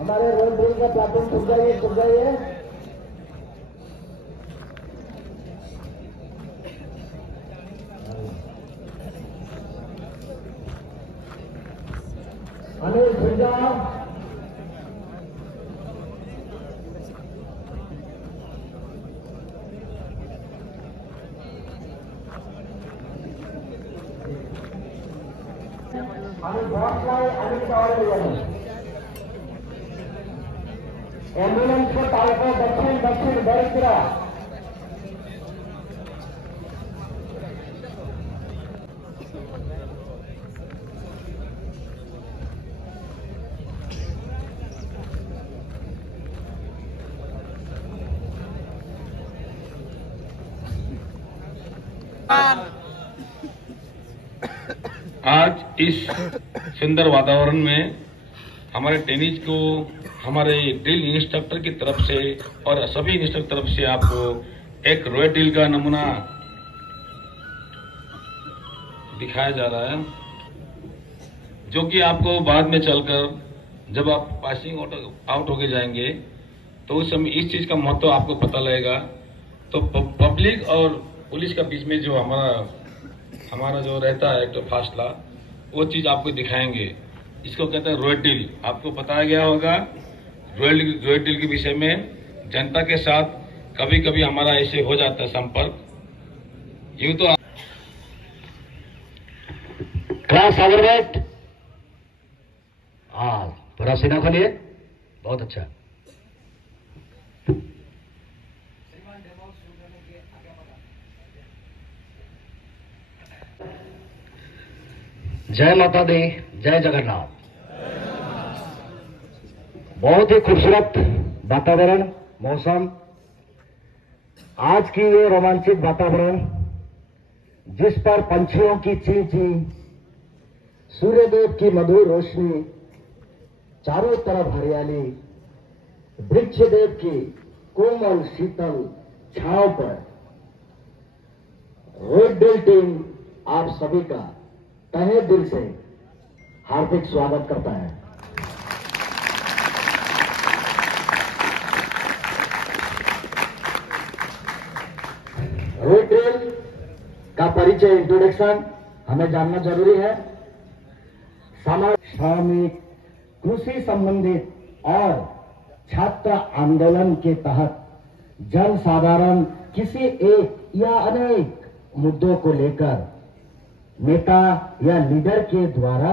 हमारे road drill का platoon छुप जाइए। अनिल छुप एम्बुलेंस को तालको दक्षिण बरसरा आज इस सुंदर वातावरण में हमारे टेनिस को हमारे ड्रिल इंस्ट्रक्टर की तरफ से और सभी इंस्ट्रक्टर की तरफ से आपको एक रॉयल ड्रिल का नमूना दिखाया जा रहा है, जो कि आपको बाद में चलकर जब आप पासिंग आउट होके जाएंगे तो उस समय इस चीज का महत्व आपको पता लगेगा। तो पब्लिक और पुलिस का बीच में जो हमारा जो रहता है एक तो फासला, वो चीज आपको दिखाएंगे। इसको कहते हैं रॉयल ड्रिल। आपको बताया गया होगा रॉयल ड्रिल के विषय में। जनता के साथ कभी कभी हमारा ऐसे हो जाता है संपर्क। यूं तो क्लास ओवरवेट, हाँ पूरा सीना खोलिए, बहुत अच्छा। जय माता दी, जय जगन्नाथ। बहुत ही खूबसूरत वातावरण, मौसम, आज की ये रोमांचित वातावरण जिस पर पंछियों की ची ची, सूर्यदेव की मधुर रोशनी, चारों तरफ हरियाली, वृक्ष देव की कोमल शीतल छांव पर रोड ड्रिल टीम आप सभी का तहे दिल से हार्दिक स्वागत करता है। रोड ड्रिल का परिचय, इंट्रोडक्शन हमें जानना जरूरी है। श्रमिक, कृषि संबंधित और छात्र आंदोलन के तहत जन साधारण किसी एक या अनेक मुद्दों को लेकर नेता या लीडर के द्वारा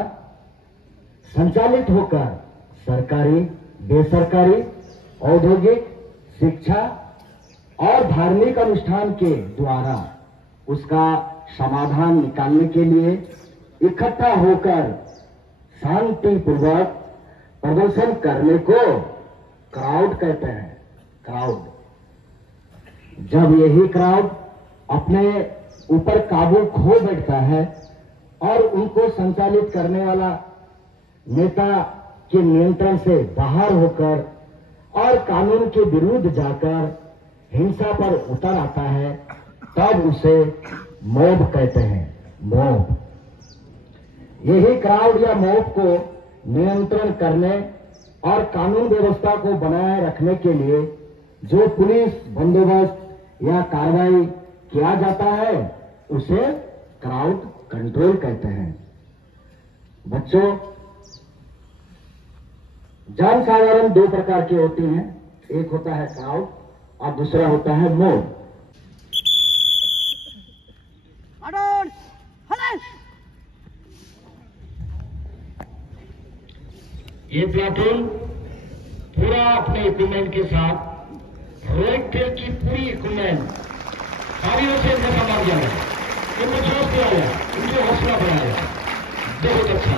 संचालित होकर सरकारी, बेसरकारी, औद्योगिक, शिक्षा और धार्मिक अनुष्ठान के द्वारा उसका समाधान निकालने के लिए इकट्ठा होकर शांतिपूर्वक प्रदर्शन करने को क्राउड कहते हैं। क्राउड, जब यही क्राउड अपने ऊपर काबू खो बैठता है और उनको संचालित करने वाला नेता के नियंत्रण से बाहर होकर और कानून के विरुद्ध जाकर हिंसा पर उतर आता है, तब उसे मॉब कहते हैं। मॉब, यही क्राउड या मॉब को नियंत्रण करने और कानून व्यवस्था को बनाए रखने के लिए जो पुलिस बंदोबस्त या कार्रवाई किया जाता है उसे क्राउड कंट्रोल कहते हैं। बच्चों, जन साधारण दो प्रकार की होती हैं, एक होता है क्राउड और दूसरा होता है मॉब। ये प्लाटून पूरा अपने इक्विपमेंट के साथ रोड ड्रिल की पूरी इक्विपमेंट सारियों से इनका मार दिया गया, इनको जोश दिया गया, इनको हौसला बढ़ाया गया। बहुत अच्छा।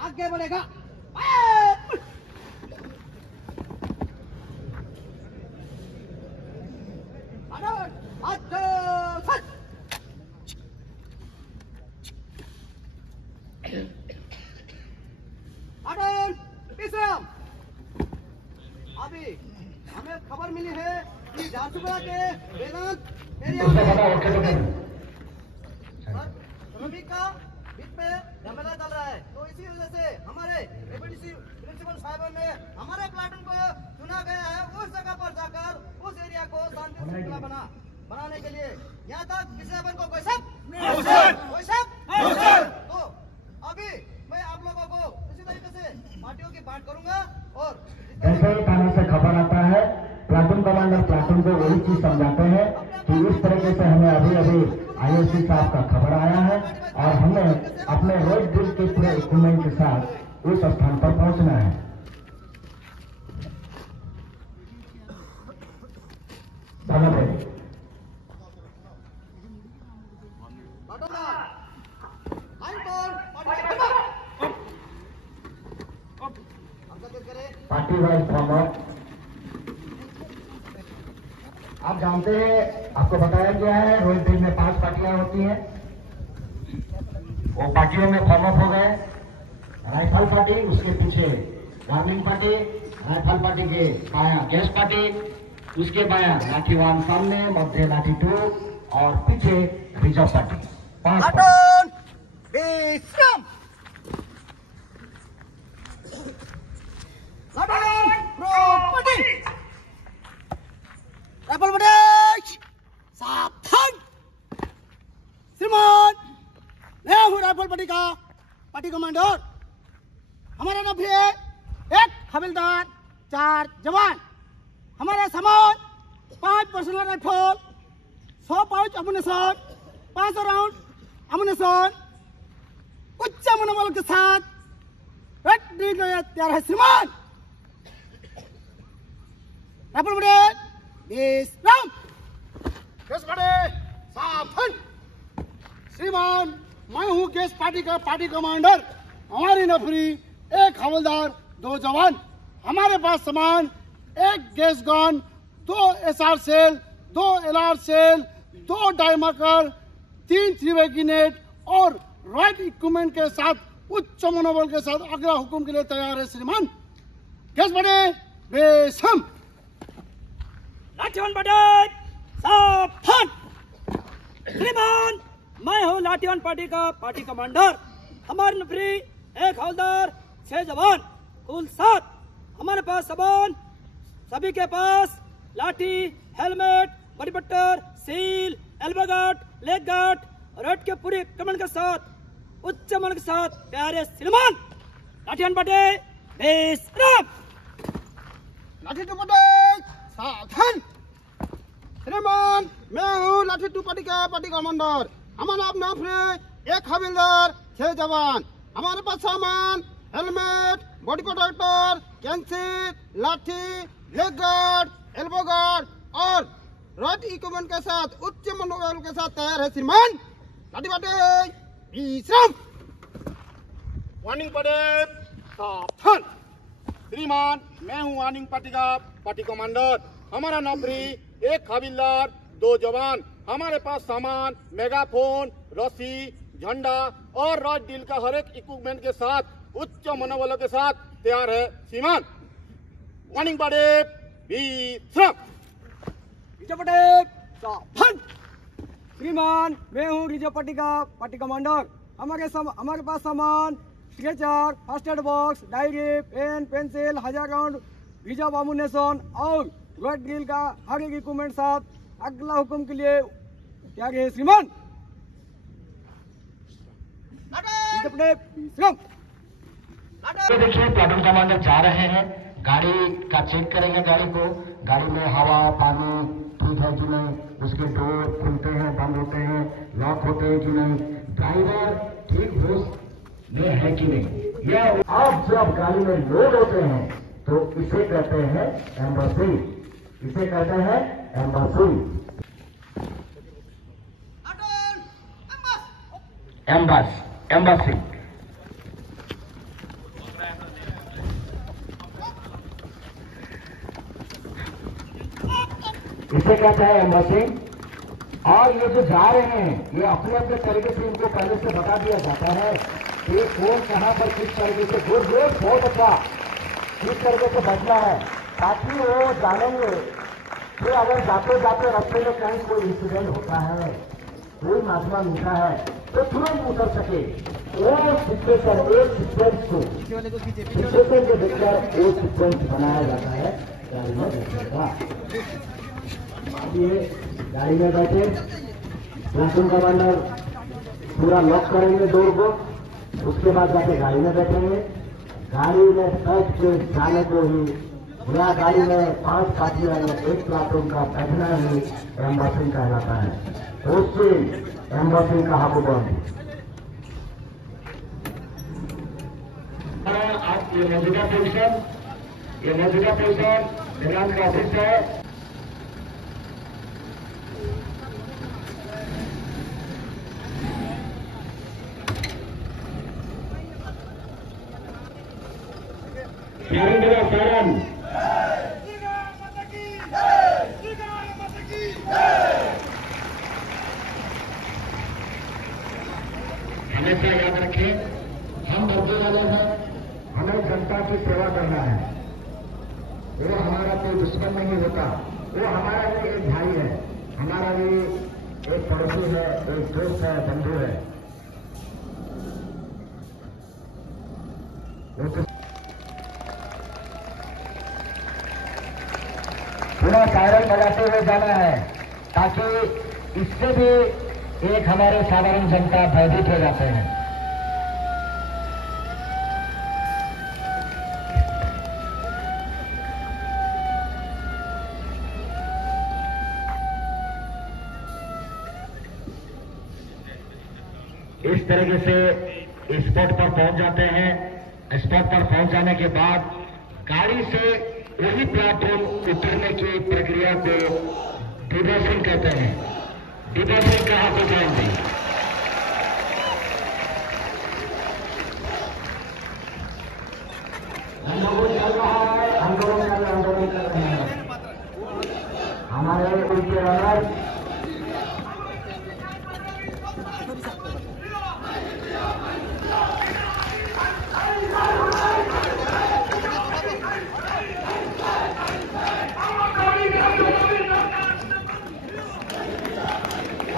आगे बढ़ेगा। अभी हमें खबर मिली है कि झारसुगुड़ा के वेदांत एरिया उससे में बता ओके तो श्रमिक का बीच में झमेला चल रहा है, तो इसी वजह से हमारे एपीडीसी प्रिंसिपल साहब ने हमारे प्लाटून को चुना गया है उस जगह पर जाकर उस एरिया को शांति श्रृंखला बनाने के लिए। यहाँ तक किसी अपन को कोई शक? तो अभी मैं आप लोगों को इसी तरीके से पार्टियों की बात करूंगा और जैसे ही थाने से खबर आता है प्लाटून कमांडर प्लाटून को वही चीज समझाते हैं कि इस तरीके से हमें अभी अभी आईओसी साहब का खबर आया है और हमें अपने रोड ड्रिल के पूरे इक्विपमेंट के साथ उस स्थान पर पहुंचना है। पार्टी वाइज फॉर्मर आप जानते हैं, आपको बताया गया है रोड ड्रिल में 5 पार्टियां होती हैं। वो पार्टियों में फॉर्म अप हो गए। राइफल पार्टी, उसके पीछे गार्मिंग पार्टी, राइफल पार्टी के बाया गैस पार्टी, उसके बाया लाठी 1 सामने, मध्य लाठी 2 और पीछे रिजर्व पार्टी। 5 विश्राम राइफल पार्टी सावधान। श्रीमान, मैं हूँ राइफल पार्टी का पार्टी कमांडर। हमारा नाम है 1 हवलदार 4 जवान। हमारा सामान 5 पर्सनल राइफल, 100 पाउच अम्युनिशन, 500 राउंड अम्युनिशन, उच्च मनोबल के साथ तैयार है। श्रीमान, राइफल पार्टी विश्राम। गैस पार्टी सावधान। श्रीमान, मैं हूँ गैस पार्टी का पार्टी कमांडर। हमारी नफरी 1 हवलदार 2 जवान। हमारे पास सामान 1 gas gun, 2 SR cell, 2 LR cell, 2 डायमाकर, 3 3-वे ग्रेनेड और राइट इक्विपमेंट के साथ उच्च मनोबल के साथ अगला हुक्म के लिए तैयार है। श्रीमान, गैस पार्टी बेसम। लाठीवान पार्टी सावधान। श्रीमान, मैं हूँ लाठीवान पार्टी का पार्टी कमांडर। हमारी नफरी 1 हवलदार 6 जवान, कुल 7। हमारे पास सामान, सभी के पास लाठी, helmet, body butter, seal, elbow guard, leg guard, रट के पूरे कमांड के साथ उच्च मन के साथ प्यारे श्रीमान, लाठीवान पार्टी विश्राम। लाठी 2 पार्टी सावधान। श्रीमान, मैं हूँ लाठी 2 पार्टी का पार्टी कमांडर। हमारा नाम है 1 हवलदार 6 जवान। हमारे पास सामान, हेलमेट, बॉडी प्रोटेक्टर, कैंसिल, लाठी, लेग गार्ड, एल्बो गार्ड और राइट इक्विपमेंट के साथ उच्च मनोबल के साथ तैयार है। श्रीमान, लाठी पार्टी विश्राम। वार्निंग पार्टी सावधान। श्रीमान, मैं हूँ वार्निंग पार्टी का पार्टी कमांडर। हमारा नौकरी 1 हवलदार 2 जवान। हमारे पास सामान, मेगाफोन, रस्सी, झंडा और रॉड डील का हर एक इक्विपमेंट के साथ उच्च मनोबलों के साथ तैयार है। श्रीमान, वार्निंग पार्टी विश्राम। रिजर्व पार्टी सावधान। श्रीमान, मैं हूँ रिजर्व पार्टी का पार्टी कमांडर। हमारे पास सामान, stretcher, first aid box, diary, pen, pencil, 1000 round reserve ammunition और रॉड ड्रिल का हर एक इक्विपमेंट साथ अगला हुक्म के लिए तैयार है। श्रीमान, देखिए प्लाटून कमांडर जा रहे हैं, गाड़ी का चेक करेंगे। गाड़ी को, गाड़ी में हवा पानी ठीक है कि नहीं, उसके डोर खुलते हैं, बंद होते हैं, लॉक होते हैं कि नहीं, ड्राइवर ठीक होश में है कि नहीं। यह आप जब गाड़ी में लोड होते हैं तो इसे कहते हैं एम्बसी। इसे कहते हैं एम्बसी। एम्बसी इसे कहते हैं एम्बसी। और ये जो जा रहे हैं ये अपने अपने तरीके से इनको पहले से बता दिया जाता है कि कौन कहाँ पर किस तरीके से गुड बहुत अच्छा किस तरीके से बचना है, ताकि वो जानेंगे फिर अगर जाते जाते रास्ते में कहीं कोई इंसिडेंट होता है, कोई महात्मा मिलता है, तो तुरंत उतर सके। वो सिचुएशन, एक सीक्वेंस को सिचुएशन के देखकर एक सीक्वेंस बनाया जाता है गाड़ी में बैठने का। ये गाड़ी में बैठे प्लाटून कमांडर पूरा लॉक करेंगे डोर को, उसके बाद जाके गाड़ी में बैठेंगे। गाड़ी में बैठ के जाने को ही या गाड़ी में 5 पार्टियों में एक प्लाटून का बैठना ही एम्बॉसिंग कहलाता है। उससे एम्बॉसिंग का हाथोबंद। आज ये मौजूदा पोजिशन निगरान का ऑफिस है। सारण हमेशा याद रखें, हम मजदूर वाले हैं, हमें जनता की सेवा करना है। वो हमारा कोई दुश्मन नहीं होता, वो हमारा भी एक भाई है, हमारा भी एक पड़ोसी है, एक दोस्त है, बंधु है। पूरा सायरन बजाते हुए जाना है, ताकि इससे भी एक हमारे साधारण जनता भयभीत हो जाते हैं। इस तरीके से स्पॉट पर पहुंच जाते हैं। स्पॉट पर पहुंच जाने के बाद गाड़ी से वही प्लाटून उतरने की प्रक्रिया को डिबॉसिंग कहते हैं। डिबॉसिंग कहाँ पे जाएंगे? आंदोलन चल रहा है, आंदोलन कर रहे हैं हमारे उनके रनर।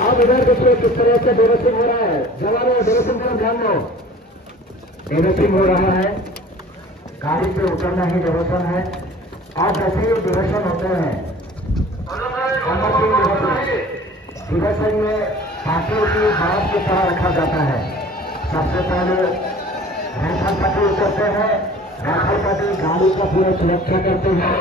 आप इधर देखिए किस तरह से डिबॉसिंग हो रहा है। जवानों डिबॉसिंग पर ध्यान दो। डिबॉसिंग हो रहा है, गाड़ी से उतरना ही डिबॉसिंग है। और जैसे ही डिबॉसिंग होते हैं, डिबॉसिंग में पार्टियों की बात की तरह रखा जाता है। सबसे पहले राइफल पार्टी उतरते हैं, राइफल पार्टी गाड़ी का पूरा सुरक्षा करते हैं।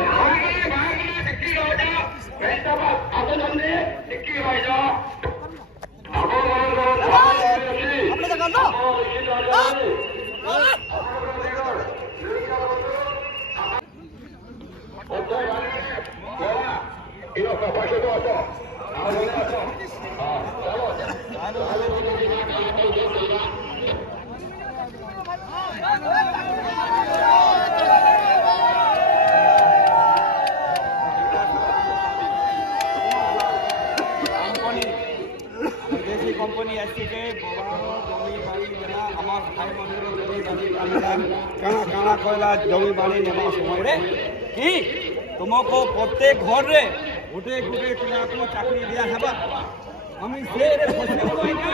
कंपनी एसके जमी बाड़ी देना আমার ভাই বন্ধুরা জমি বাড়ি কানা কানা কইলা জমি বাড়ি নেওয়া সময় কি তোমাকে প্রত্যেক ঘরে গোটে গোটে পিলাকে চাকরি দিয়া হেবা আমি সে রে বসে কই না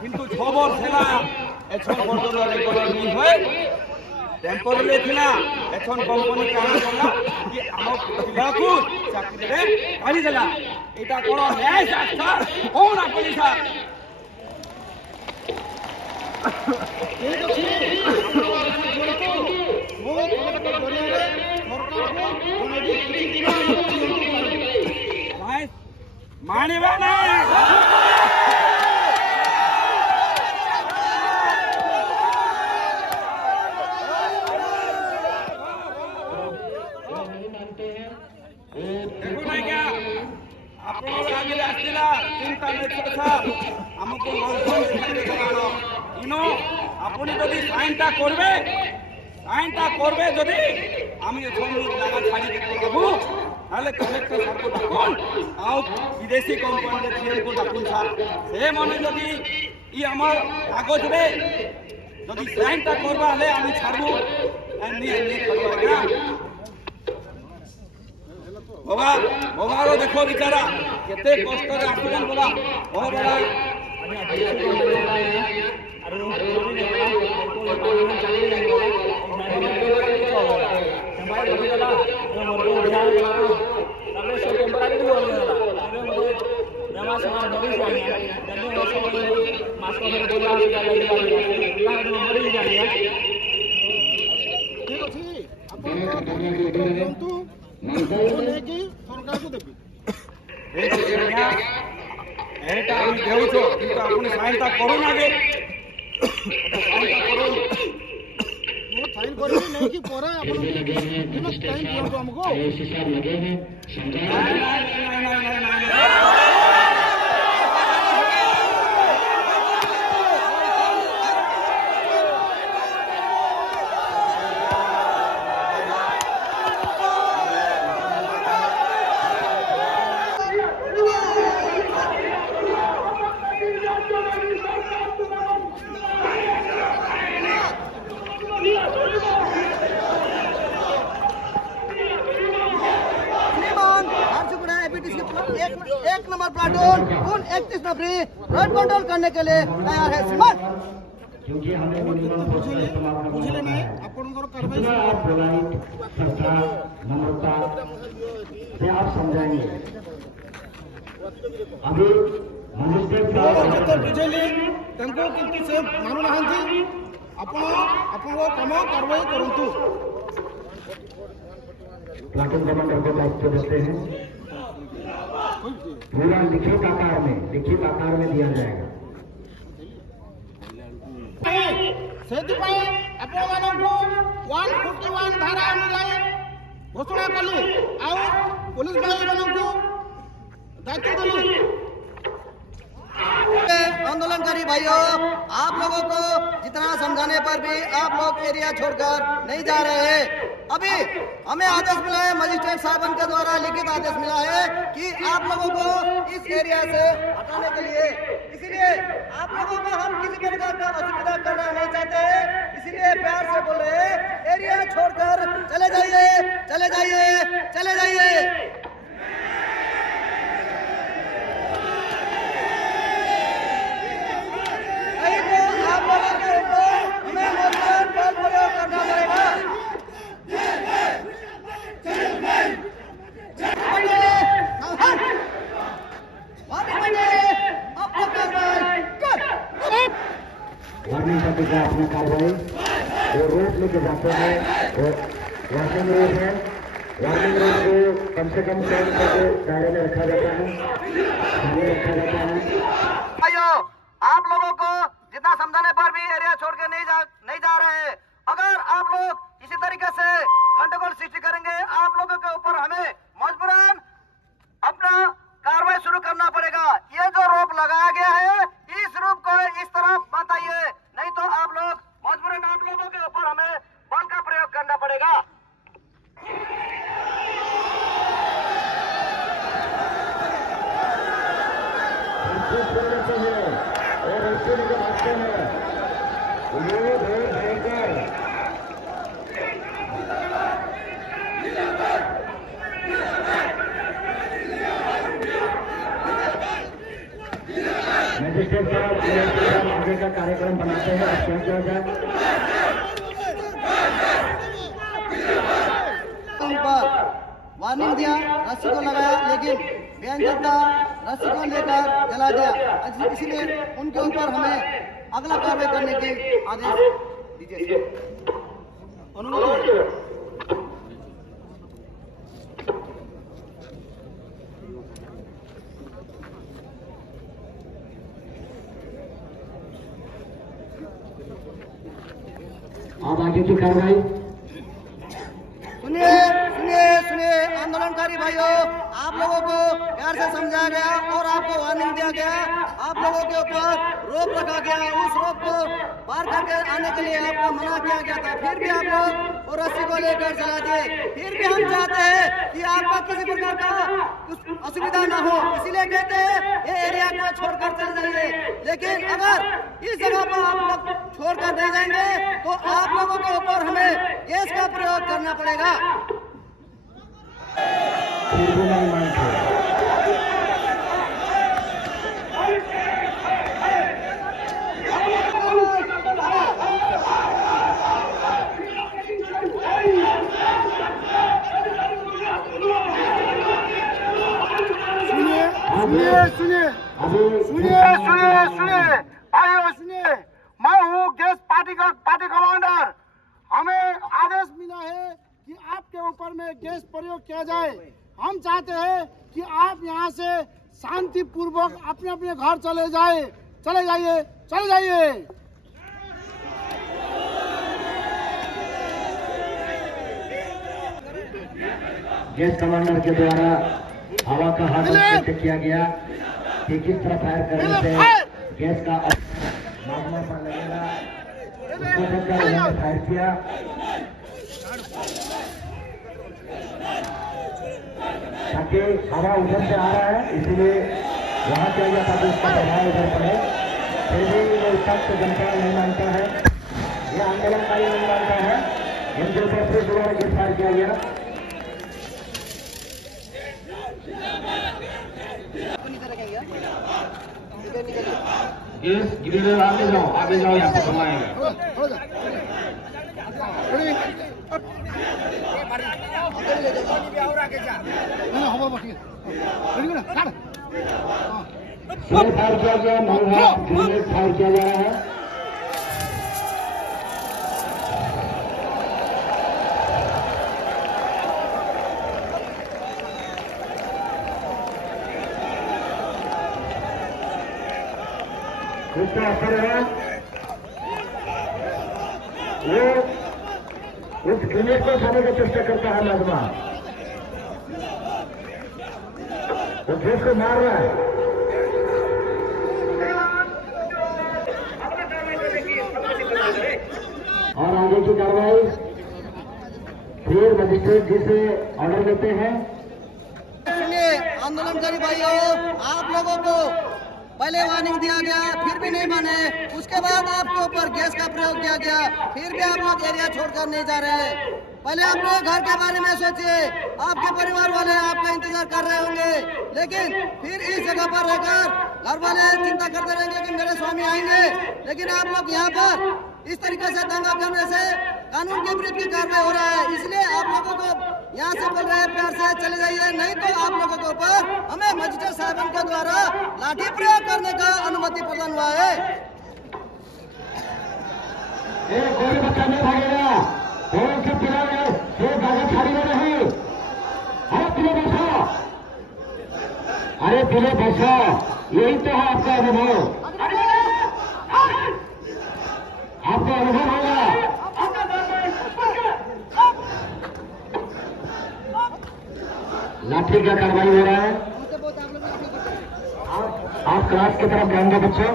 কিন্তু 6 বছর হেলা এখন পর্যন্ত রেকর্ড নি হয় টেম্পোরারি থিলা এখন কোম্পানি কানা কলা কি আমার পিলাকু চাকরি রে আনি দেলা এটা কোন ন্যায় শাস্ত্র কোন আপনি স্যার मानवे हमको আপনি যদি সাইনটা করবে যদি আমি এখন জায়গা ছাড়ি দিতে পারবো তাহলে কালেক্টর সাহেবকে ডাকুন আও বিদেশি কোম্পানির সিএমকে ডাকুন স্যার সে মনে যদি ই আমার কাগজরে যদি সাইনটা করবা হলে আমি ছাড়বো এমনি এমনি করবো না भगा भगारो देखो बिचारा केते कष्ट रे आसुछन भगा बहुत बड़ा ସାଇନ୍ଟା କରୁନା ରେ साइन करेंगे नहीं कि परे अपन कितना टाइम दियो हमको लगे हैं एक नंबर प्लाटून उन 31 नफरी रोड कंट्रोल करने के लिए तैयार है श्रीमान। क्योंकि हमें बुझले नहीं आपनकर कार्रवाई आप पोलाइट श्रद्धा नम्रता से आप समझाएंगे अभी बुझेली तांको किंतु से मानु नाहंती आपण काम कार्रवाई करंतु। प्लाटून कमांडर को दायित्व देते हैं पूरा लिखित आकार में दिया जाएगा। ସେଥିପାଇଁ ଆପଣମାନଙ୍କୁ 141 ଧାରା ଅନୁଯାୟୀ ଘୋଷଣା କଲି ଆଉ पुलिस भाईମାନଙ୍କୁ दायित्व दिली। आंदोलनकारी भाइयों, आप लोगों को जितना समझाने पर भी आप लोग एरिया छोड़कर नहीं जा रहे हैं। अभी हमें आदेश मिला है, मजिस्ट्रेट साहब के द्वारा लिखित आदेश मिला है कि आप लोगों को इस एरिया से हटाने के लिए, इसलिए आप लोगों को हम किसी प्रकार का असुविधा करना नहीं चाहते हैं, इसीलिए प्यार से बोल रहे हैं एरिया छोड़कर चले जाइए, चले जाइए, चले जाइए। आप लोगों के ऊपर हमें मजबूर बल प्रयोग करना पड़ेगा। वार्निंग करके क्या अपना कार्रवाई वो रोड लेके जाते हैं, वो वार्निंग रोड है। वार्निंग रोड को कम से कम 100 करके दायरे में रखा जाता है, भाइयों, आप लोगों को जितना समझाने पर भी एरिया छोड़ के नहीं जा रहे। अगर आप लोग इसी तरीके से गंडगोल सृष्टि करेंगे, आप लोगों के ऊपर हमें मजबूरन अपना कार्रवाई शुरू करना पड़ेगा। ये जो रोप लगाया गया है, इस रोप को इस तरफ मत आइए, नहीं तो आप लोग मजबूरन आप लोगों के ऊपर हमें बल का प्रयोग करना पड़ेगा। और ऐसे लेके भागते हैं, ये बहुत भयंकर। मजिस्ट्रेट साहब आगे का कार्यक्रम बनाते हैं, क्या किया जाए। वार्निंग दिया, रस्सी को लगाया, लेकिन बयान करता रस्सी को लेकर जला दिया। इसीलिए उनके ऊपर हमें अगला कार्रवाई करने के आदेश दीजिए। अनुरोध अब आगे की कार्रवाई सुनिए, सुनिए, सुनिए आंदोलनकारी भाइयों, आप लोगों को प्यार से समझाया गया और आपको वार्निंग दिया गया। आप लोगों के ऊपर रोक रखा गया, उस रोक को पार करके आने के लिए आपको मना किया गया था, फिर भी आप लोग और रस्सी को लेकर चला दिए। फिर भी हम चाहते हैं कि आपका किसी प्रकार का कुछ असुविधा न हो, इसीलिए कहते हैं ये एरिया को छोड़कर चले जाइए। लेकिन अगर इस जगह पर आप लोग छोड़कर नहीं जाएंगे तो आप लोगों के ऊपर हमें गैस का प्रयोग करना पड़ेगा। फिर भी नहीं मानते। सुनिए भाइयों सुनिए, मैं हूँ गैस पार्टी कमांडर। हमें आदेश मिला है कि आपके ऊपर में गैस प्रयोग किया जाए। हम चाहते हैं कि आप यहाँ से शांति पूर्वक अपने अपने घर चले जाइए। गैस कमांडर के द्वारा हवा का हाथ से किया गया कि किस तरह फायर करने से गैस का मामला पर लगेगा, उसको देखकर उन्होंने फायर किया। ताकि हवा उधर से आ रहा है, इसलिए वहां किया गया ताकि उसका प्रभाव उधर पड़े। फिर भी ये सख्त जनता नहीं मानता है, ये आंदोलनकारी नहीं मानता है, इनके ऊपर फिर दोबारा गैस फायर किया गया। गैस गिरेगा, आगे जाओ यहाँ से कमाएगा। फायर किया गया, ग्रेनेड फायर किया जा रहा है। उसका असर है, वो उस ग्रेनेड को उठाने का चेष्टा करता है नजमा, वो गैस को मार रहा है। और आगे की कार्रवाई फिर मजिस्ट्रेट जी से ऑर्डर देते हैं। सुनिए आंदोलनकारी भाइयों, आप लोगों को पहले वार्निंग दिया गया, फिर भी नहीं माने। उसके बाद आपके ऊपर गैस का प्रयोग किया गया, फिर भी आप लोग एरिया छोड़कर नहीं जा रहे हैं। पहले आप लोग घर के बारे में सोचिए, आपके परिवार वाले आपका इंतजार कर रहे होंगे, लेकिन फिर इस जगह पर रहकर घर वाले चिंता करते रहेंगे कि मेरे स्वामी आएंगे। लेकिन आप लोग यहाँ पर इस तरीके से दंगा करने से कानून के विरुद्ध की कार्रवाई हो रहा है। इसलिए आप लोगों को यहाँ से बोल रहे हैं प्यार से चले जाइए, नहीं तो आप लोगों के ऊपर हमें मजिस्ट्रेट साहब के द्वारा लाठी प्रयोग करने का अनुमति प्रदान हुआ है। कोई बच्चा नहीं भागेगा, कोई से पिला कागज खाली में नहीं। अरे पिले बैठो, अरे पिले बैठो, यही तो है आपका अनुभव, आपका अनुभव होगा। लाठी का कार्रवाई हो रहा है। आप क्लास की तरफ ध्यान दो बच्चों।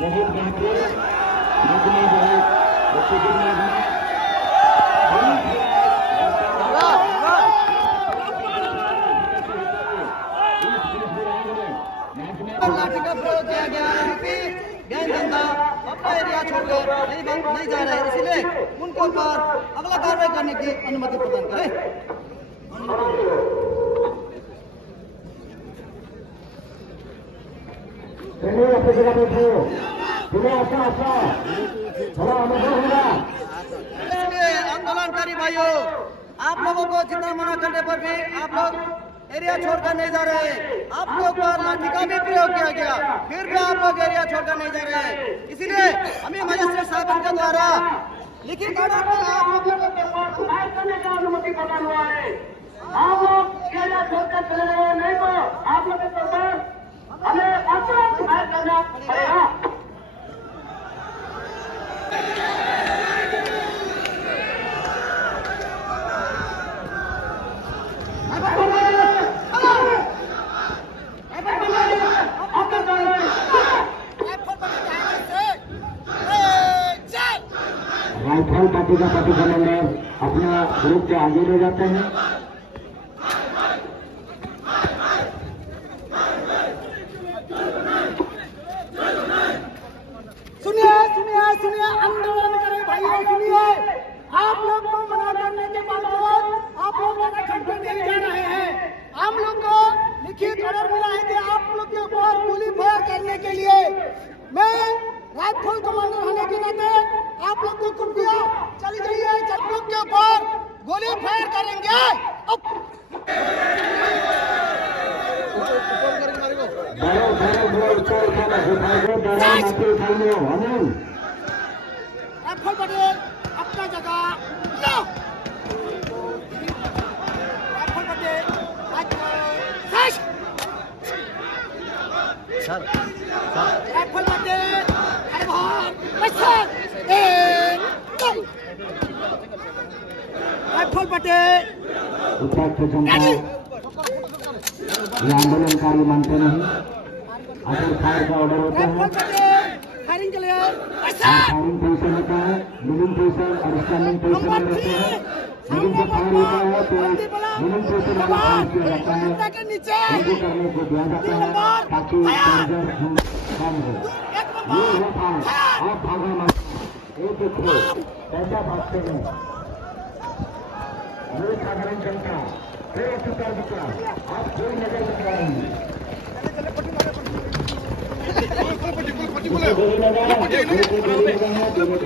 बहुत बेहतरीन लाठी का प्रयोग किया गया, गैंग धंधा अपना एरिया छोड़कर नहीं जा रहे, इसलिए उनके ऊपर अगला कार्रवाई करने की अनुमति प्रदान करें। अपनी जगह बैठो, तुम्हें ऐसा थोड़ा अनुभव होगा। इसलिए आंदोलनकारी भाइयों, आप लोगों को जितना मना करने पर भी आप लोग एरिया छोड़कर नहीं जा रहे। आपके ऊपर लाठी का भी प्रयोग किया गया, फिर भी आप लोग एरिया छोड़कर नहीं जा रहे। इसीलिए हमें मजिस्ट्रेट साहब के द्वारा लिखित ऑर्डर में आप लोगों के पास सुधार करने का अनुमति प्रदान हुआ है। आप लोग क्या छोड़कर चले गए, नहीं तो आप लोगों के पास हमें अवसर सुधार करना पड़ेगा। राइफल पार्टी का पार्टी कमांडर अपना ग्रुप के आगे ले जाते हैं। सुनिए सुनिए सुनिए, आंदोलन करें भाइयों, सुनिए। आप लोग को मना करने के बावजूद आप लोग आरक्षण पर नहीं जा रहे हैं। हम लोग को लिखित ऑर्डर मिला है कि आप लोग के ऊपर गोली फायर करने के लिए। मैं राइफल कमांडर होने के नाते आप लोग को कृपया चली जाइए, सब लोग के ऊपर गोली फायर करेंगे। राइफल पटेल अपना जगह लो। Rifle Patel rifle Patel rifle Patel उपाध्यक्ष जनता ये आंदोलनकारी मानते नहीं। अगर फायर का ऑर्डर होता है, फायरिंग के लिए फायरिंग पोजिशन होता है, लिविंग पोजिशन और स्टैंडिंग पोजिशन में रहते हैं। लेकिन जब फायर होता है तो लिविंग पोजिशन वाला फायर किया जाता है, उनको करने को दिया जाता है ताकि डेंजर कम हो। ये होता है आप भागा मत, एक देखो कैसा भागते हैं ये साधारण जनता। फिर अधिकार विचार आप कोई नजर नहीं आ रही है।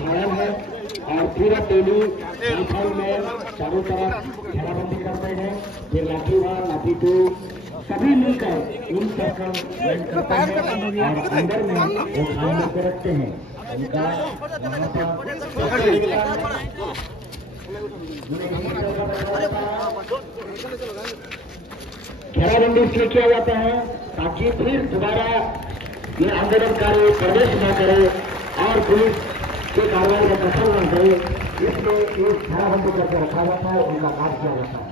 घायल है और पूरा टोली राइफल में चारों तरफ घेराबंदी करते हैं। फिर लाठीवार लाठी सभी मिलकर इन सर्कल करते हैं और अंदर में वो खाने को रखते हैं। उनका घेराबंदी इसलिए किया जाता है ताकि फिर दोबारा ये आंदोलनकारी प्रवेश न करे और पुलिस की कार्रवाई में दखल न करे, इसलिए एक घेराबंदी करके रखा जाता है, उनका काट किया जाता है।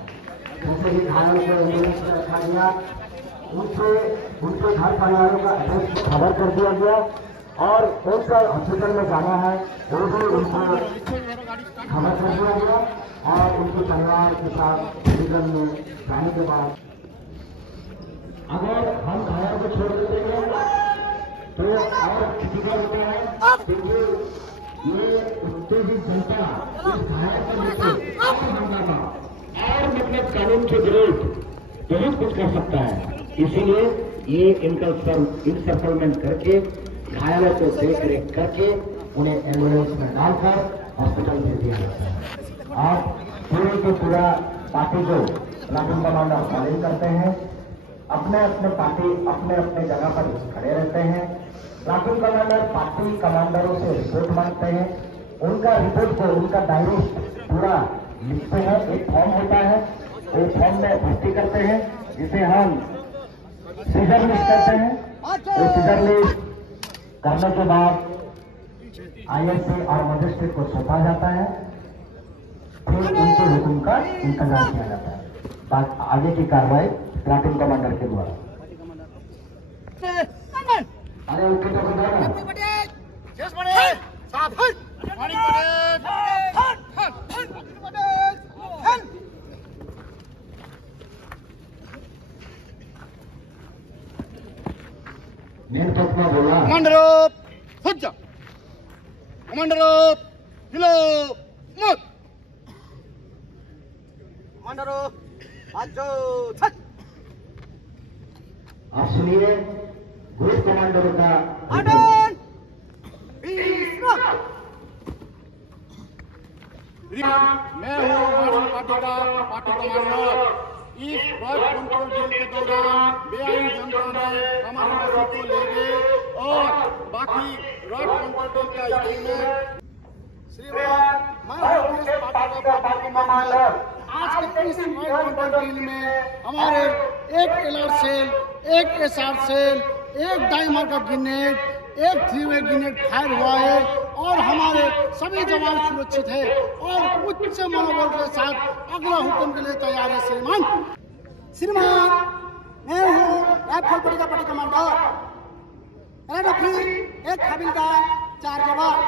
जैसे भी घायल को एम्बुलेंस में रखा गया, उनके घर परिवारों का एड्रेस खबर कर दिया गया और कौन सा हॉस्पिटल में जाना है वो भी उनको खबर कर दिया गया और उनके परिवार के साथ हॉस्पिटल में जाने के बाद अगर हम घायल को छोड़ देते हैं तो और फिजिकल होता है, क्योंकि ये उत्तेजित जनता इस घायल को लेकर हंगामा और मतलब कानून के विरोध बहुत कुछ कर सकता है। इसीलिए ये इंसर्कलमेंट करके घायलों को देख रेख करके उन्हें एम्बुलेंस में डालकर हॉस्पिटल भेज दिया जाता है। और पूरे के पूरा पार्टी को प्लाटून कमांडर फॉलो करते हैं, अपने अपने पार्टी अपने अपने जगह पर खड़े रहते हैं। प्लाटून कमांडर पार्टी कमांडरों से रिपोर्ट मांगते हैं, उनका रिपोर्ट को उनका डायरी पूरा लिखते हैं। एक फॉर्म होता है, वो फॉर्म में भर्ती करते हैं जिसे हम सीजर लिस्ट कहते हैं। वो सीजर लिस्ट करने के बाद आईएससी और मजिस्ट्रेट को सौंपा जाता है, फिर उनके हुक्म का इंतजार किया जाता है। बात आगे की कार्रवाई प्लाटून कमांडर के द्वारा। अरे उनके तो मेन तत्व बोला कमांडर सज्जा, कमांडर हिलो मत, कमांडर आजो छत। आप सुनिए ग्रुप कमांडरों का ऑर्डर। मैं हूँ पार्टी का पार्टी कमांडर। इस बर्ड कंट्रोल जेल के दौरान बेआईन जनता ने हमारी बस्ती को ले गए और बाकी रॉड कंट्रोल जेल का एग्रीमेंट श्रीमान मैं हूँ गैस पार्टी का पार्टी कमांडर। आज के इस वाइट कंट्रोल टीम में हमारे एक एलआर सेल, एक एसआर सेल, एक डाइमर का ग्रेनेड, एक 3-वे ग्रेनेड फायर हुआ है और हमारे सभी जवान सुरक्षित है और उच्च मनोबल के साथ अगला हुक्म के लिए तैयार है। श्रीमान मैं हूँ राइफल पट्टी का पार्टी कमांडर। एक हवलदार, 4 जवान।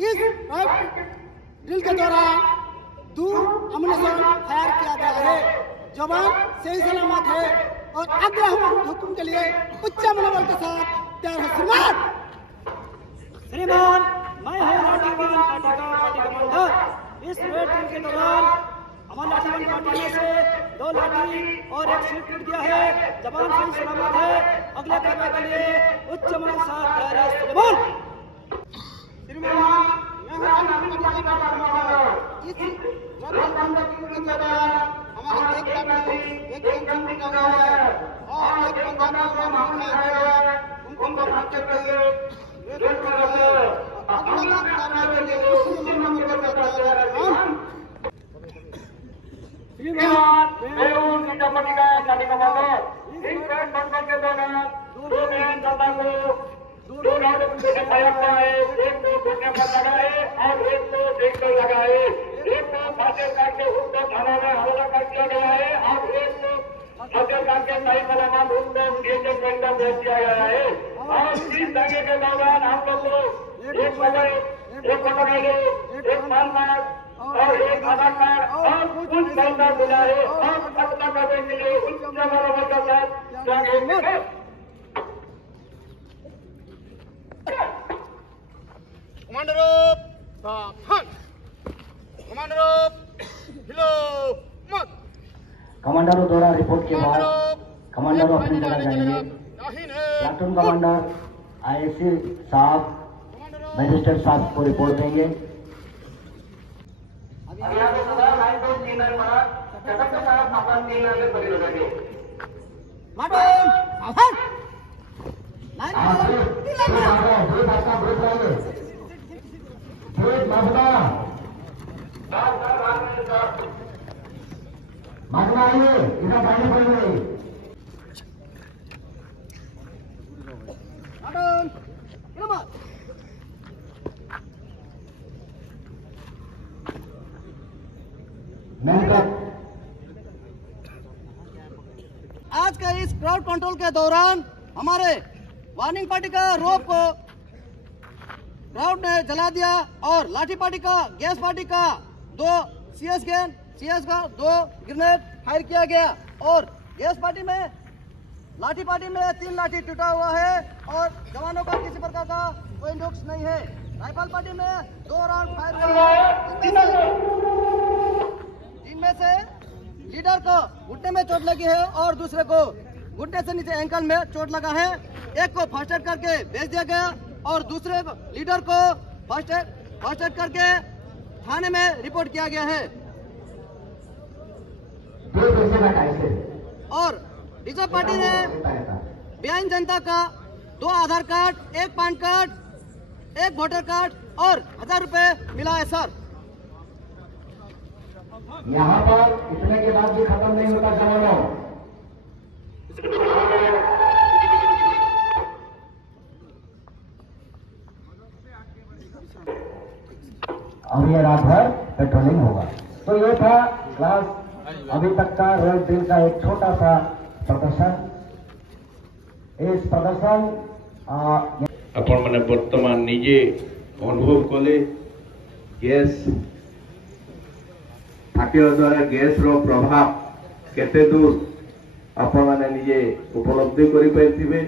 इस ड्रिल के दौरान 2 अम्युनिशन फायर किया गया है। जवान सही सलामत है और अगला हुक्म के लिए उच्च मनोबल के साथ तैयार है। श्रीमान मैं हूँ लाठीवान पार्टी का पार्टी कमांडर। इस रेड ड्रिल के दौरान हमारे लाठीवान पार्टी में से 2 लाठी और 1 शीट टूट गया है। जवान सही सलामत है। अगले कार्रवाई के लिए उच्च मनोबल के साथ तैयार है। कमांडरों द्वारा रिपोर्ट के बाद कमांडरों अपनी जगह जाएंगे। प्लाटून कमांडर आईएससी साहब, मजिस्ट्रेट साहब को रिपोर्ट देंगे। मागना आइए, इधर जाने पड़ेंगे। आज का इस क्राउड कंट्रोल के दौरान हमारे वार्निंग पार्टी का रोप को क्राउड ने जला दिया और लाठी पार्टी का, गैस पार्टी का 2 सीएस का 2 ग्रेनेड फायर किया गया और गैस पार्टी में, लाठी पार्टी में 3 लाठी टूटा हुआ है और जवानों का किसी प्रकार का कोई नुक्स नहीं है। राइफल पार्टी में 2 राउंड फायर हुआ है, जिनमें से लीडर को घुटने में चोट लगी है और दूसरे को घुटने से नीचे एंकल में चोट लगा है। एक को फर्स्ट एड करके भेज दिया गया और दूसरे लीडर को फर्स्ट एड करके थाने में रिपोर्ट किया गया है। और रिजर्व पार्टी ने बेआईन जनता का 2 Aadhaar card, 1 PAN card, 1 voter card और 1000 रुपए मिला है। सर यहाँ पर इतने के बाद भी खत्म नहीं होता जवानों। अब ये रात भर पेट्रोलिंग होगा। तो ये था क्लास अभी तक का रेड ड्रिल का एक छोटा सा प्रदर्शन। इस प्रदर्शन आपण मैंने वर्तमान निजे अनुभव कले गैस फाटिया द्वारा गैस रो प्रभाव केते दूर आपण मैंने निजे उपलब्धि करि पाइथिबे।